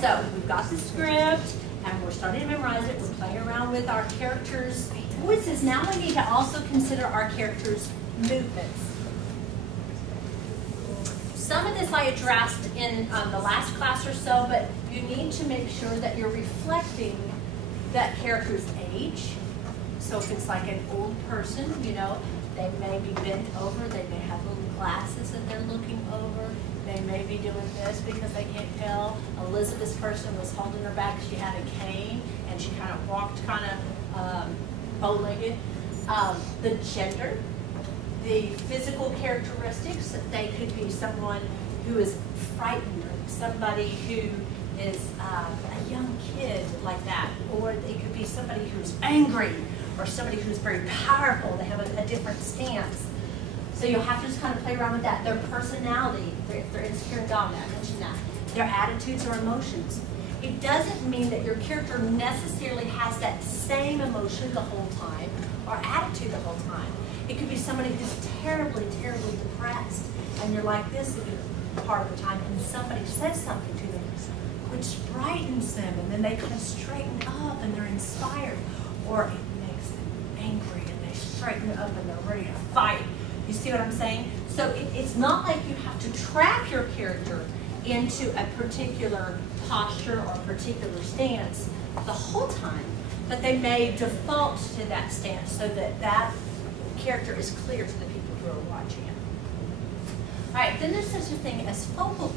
so we've got the script, and we're starting to memorize it. We're playing around with our characters' voices. Now we need to also consider our characters' movements. Some of this I addressed in the last class or so, but you need to make sure that you're reflecting that character's age. So if it's like an old person, you know, they may be bent over, they may have little glasses that they're looking over, they may be doing this because they can't tell. Elizabeth's person was holding her back, she had a cane, and she kind of walked kind of bow-legged. The gender, the physical characteristics, they could be someone who is frightened, or somebody who is a young kid like that, or it could be somebody who's angry, or somebody who's very powerful. They have a different stance. So you'll have to just kind of play around with that. Their personality, if they're insecure and dominant, I mentioned that. Their attitudes or emotions. It doesn't mean that your character necessarily has that same emotion the whole time, or attitude the whole time. It could be somebody who's terribly, terribly depressed, and you're like this a good part of the time, and somebody says something to them which brightens them, and then they kind of straighten up and they're inspired, or it makes them angry and they straighten up and they're ready to fight. You see what I'm saying? So it's not like you have to trap your character into a particular posture or a particular stance the whole time, but they may default to that stance so that that character is clear to the people who are watching it. All right, then there's such a thing as focal points.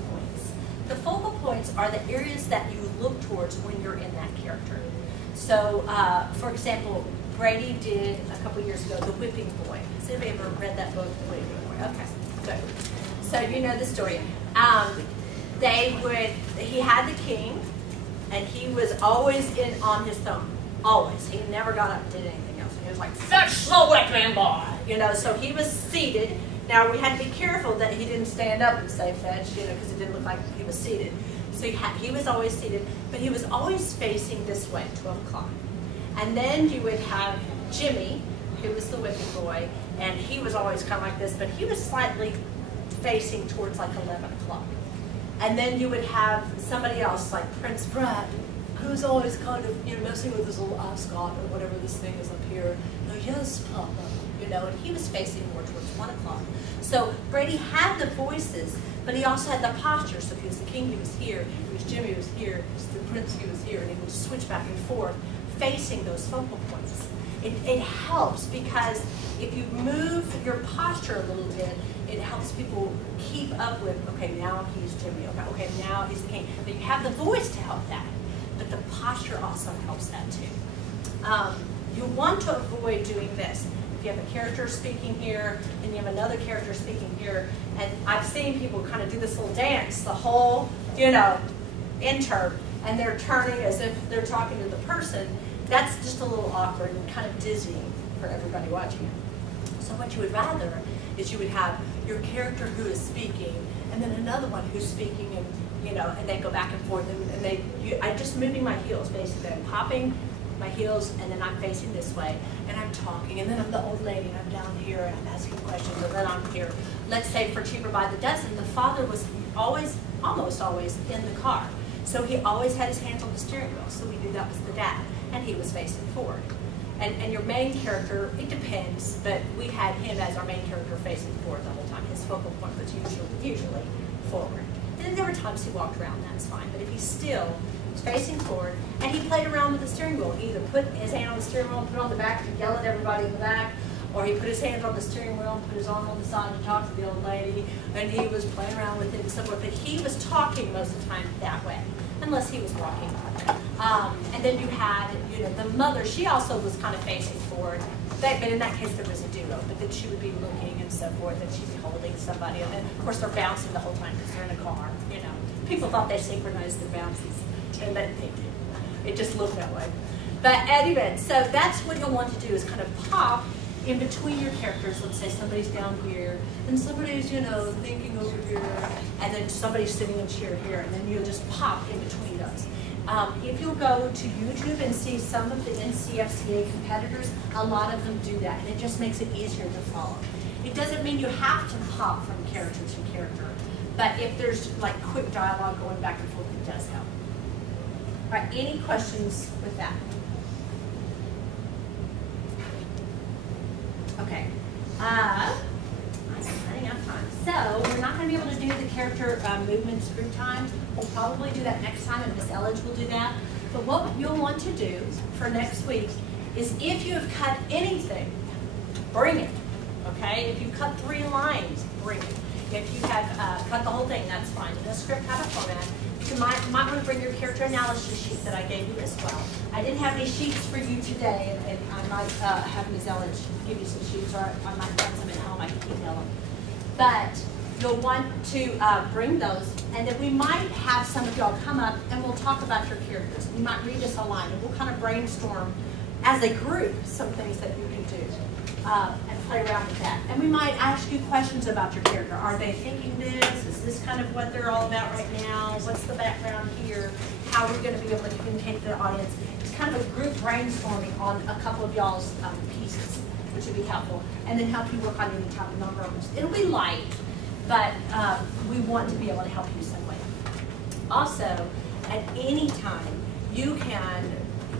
The focal points are the areas that you look towards when you're in that character. So, for example, Brady did a couple years ago, The Whipping Boy. Has anybody ever read that book, The Whipping Boy? Okay, good. So you know the story. He had the king, and he was always on his throne. Always. He never got up and did anything else. He was like, fetch the whipping boy! You know, so he was seated. Now, we had to be careful that he didn't stand up and say fetch, you know, because it didn't look like he was seated. So he was always seated, but he was always facing this way, 12 o'clock. And then you would have Jimmy, who was the whipping boy, and he was always kind of like this, but he was slightly facing towards like 11 o'clock. And then you would have somebody else, like Prince Brad, who's always kind of, you know, messing with his little ascot or whatever this thing is up here. No, yes, Papa. You know, and he was facing more towards 1 o'clock. So Brady had the voices, but he also had the posture. So if he was the king, he was here. If he was Jimmy, he was here. If he was the prince, he was here. And he would switch back and forth, facing those focal points. It helps because if you move your posture a little bit, it helps people keep up with, okay, now he's Jimmy. Okay, now he's the king. But you have the voice to help that. But the posture also helps that too. You want to avoid doing this. If you have a character speaking here, and you have another character speaking here, and I've seen people kind of do this little dance, the whole, you know, intern, and they're turning as if they're talking to the person, that's just a little awkward and kind of dizzying for everybody watching it. So what you would rather is you would have your character who is speaking, and then another one who's speaking, and you know, and they go back and forth, and I'm just moving my heels, basically. I'm popping my heels, and then I'm facing this way, and I'm talking, and then I'm the old lady, and I'm down here, and I'm asking questions, and then I'm here. Let's say for Cheaper by the Dozen, the father was always, almost always, in the car. So he always had his hands on the steering wheel, so we knew that was the dad, and he was facing forward. And your main character, it depends, but we had him as our main character facing forward the whole time. His focal point was usually forward. And then there were times he walked around, that's fine. But if he's still facing forward, and he played around with the steering wheel, he either put his hand on the steering wheel and put it on the back to yell at everybody in the back, or he put his hand on the steering wheel and put his arm on the side to talk to the old lady, and he was playing around with it and so forth. But he was talking most of the time that way, unless he was walking. And then you had, you know, the mother, she also was kind of facing forward. But in that case, there was a duo. But then she would be looking and so forth, and she'd be holding somebody. And then, of course, they're bouncing the whole time because they're in a car, you know. People thought they synchronized their bounces, and they did. It just looked that way. But anyway, so that's what you'll want to do is kind of pop in between your characters. Let's say somebody's down here, and somebody's, you know, thinking over here, and then somebody's sitting in a chair here, and then you'll just pop in between those. If you'll go to YouTube and see some of the NCFCA competitors, a lot of them do that, and it just makes it easier to follow. It doesn't mean you have to pop from character to character, but if there's like quick dialogue going back and forth, it does help. All right, any questions with that? Okay. I'm running out of time. So we're not going to be able to do the character movements group time. We'll probably do that next time, and Miss Elledge will do that. But what you'll want to do for next week is if you have cut anything, bring it. Okay? If you cut 3 lines, bring it. If you have cut the whole thing, that's fine. In a script kind of format, you might want to bring your character analysis sheet that I gave you as well. I didn't have any sheets for you today, and I might have Ms. Elledge give you some sheets, or I might find some at home. I can email them. But you'll want to bring those, and then we might have some of y'all come up and we'll talk about your characters. You might read us a line, and we'll kind of brainstorm as a group some things that you can do. And play around with that. And we might ask you questions about your character. Are they thinking this? Is this kind of what they're all about right now? What's the background here? How are we going to be able to communicate to their audience? It's kind of a group brainstorming on a couple of y'all's pieces, which would be helpful. And then help you work on any type of numbers. It'll be light, but we want to be able to help you some way. Also, at any time, you can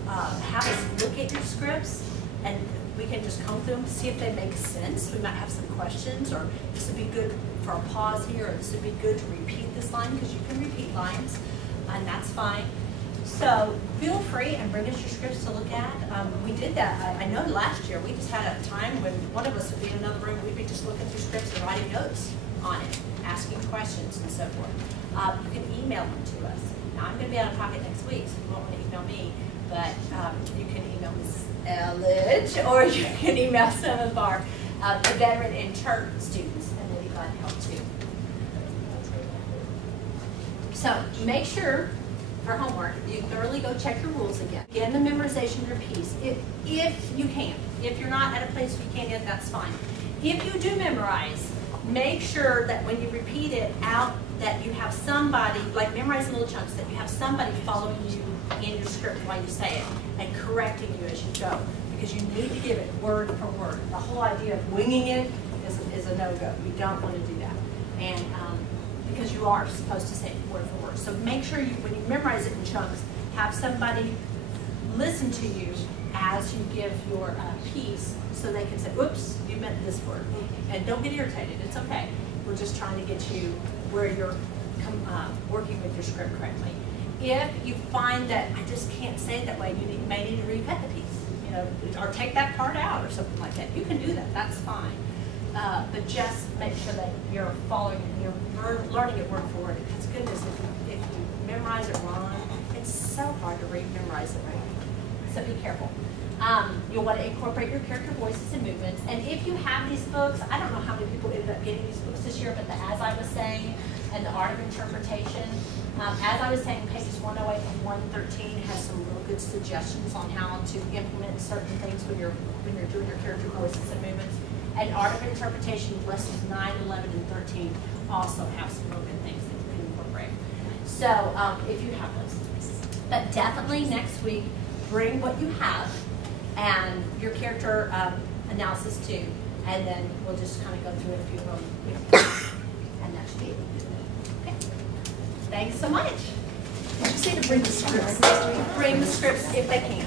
have us look at your scripts, and we can just comb through them to see if they make sense. We might have some questions, or this would be good for a pause here, or this would be good to repeat this line, because you can repeat lines, and that's fine. So feel free and bring us your scripts to look at. We did that. I know last year we just had a time when one of us would be in another room, we'd be just looking through scripts and writing notes on it, asking questions and so forth. You can email them to us. Now I'm going to be out of pocket next week, so you won't want to email me, but you can email Ms. Elledge, or you can email some of our veteran intern students, and they'll be glad to help too. So make sure for homework you thoroughly go check your rules again. Begin the memorization of your piece if you can. If you're not at a place where you can't get it, that's fine. If you do memorize, make sure that when you repeat it out, that you have somebody, like memorize in little chunks, that you have somebody following you in your script while you say it and correcting you as you go, because you need to give it word for word. The whole idea of winging it is a no-go. You don't want to do that, and because you are supposed to say it word for word. So make sure you, when you memorize it in chunks, have somebody listen to you as you give your piece, so they can say, "Oops, you meant this word," and don't get irritated. It's okay. We're just trying to get you where you're working with your script correctly. If you find that I just can't say it that way, you may need to recut the piece, or take that part out or something like that. You can do that. That's fine. But just make sure that you're following and you're learning it word for word. Because goodness, if you memorize it wrong, it's so hard to memorize it right. So be careful. You'll want to incorporate your character voices and movements. And if you have these books, I don't know how many people ended up getting these books this year, but the As I Was Saying and the Art of Interpretation, as I was saying, pages 108 and 113 has some real good suggestions on how to implement certain things when you're doing your character voices and movements. And Art of Interpretation, lessons 9, 11, and 13 also have some real good things that you can incorporate. So if you have those. But definitely next week, bring what you have and your character analysis too, and then we'll just kind of go through it if you will. And that should be it. Okay. Thanks so much. Did you say to bring the scripts next week? Bring the scripts if they can.